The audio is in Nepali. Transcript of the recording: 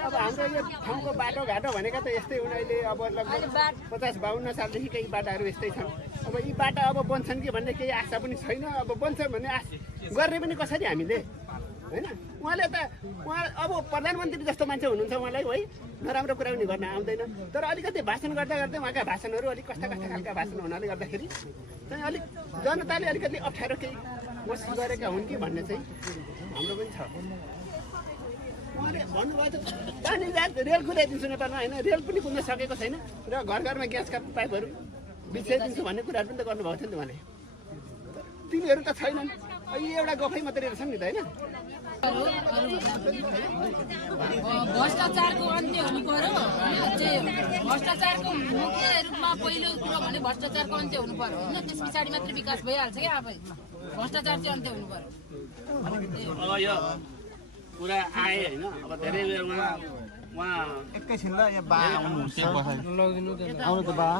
अब हाम्रो यो ठाउँको बाटोघाटो भनेका त यस्तै हुन् अहिले अब लगभग 50-52 सालदेखि केही बाटाहरू यस्तै छन् अब यी बाटा अब बन्छन् कि भन्ने केही आशा पनि छैन अब बन्छ भन्ने आश गर्ने पनि कसरी हामीले हैन उहाँले त अब प्रधानमन्त्री जस्तो मान्छे हुनुहुन्छ उहाँलाई है नराम्रो कुरा पनि गर्न आउँदैन तर अलिकति भाषण गर्दा गर्दै उहाँका भाषणहरू अलिक कस्ता खालका भाषण हुनाले गर्दाखेरि चाहिँ अलिक जनताले अलिकति अप्ठ्यारो केही कोसिस गरेका हुन् कि भन्ने चाहिँ हाम्रो पनि छ उहाँले भन्नुभयो पानी रेल कुदाइदिन्छु नेपालमा होइन रेल पनि कुद्न सकेको छैन र घर घरमा ग्यासका पाइपहरू बिछाइदिन्छु भन्ने कुराहरू पनि त गर्नुभएको थियो नि उहाँले तिनीहरू त छैनन् यी एउटा गफै मात्रै रहेछ नि त होइन भ्रष्टाचारको अन्त्य हुनु पर्यो भ्रष्टाचारको मुख्य रूपमा पहिलो कुरो भने भ्रष्टाचारको अन्त्य हुनु पर्यो होइन त्यस पछाडि मात्रै विकास भइहाल्छ क्या आफै भ्रष्टाचार चाहिँ अन्त्य हुनु पर्यो अब यो कुरा आए होइन अब धेरै बेरमा उहाँ एकैछिन ल यहाँ बा आउनुहुन्छ आउनु त बा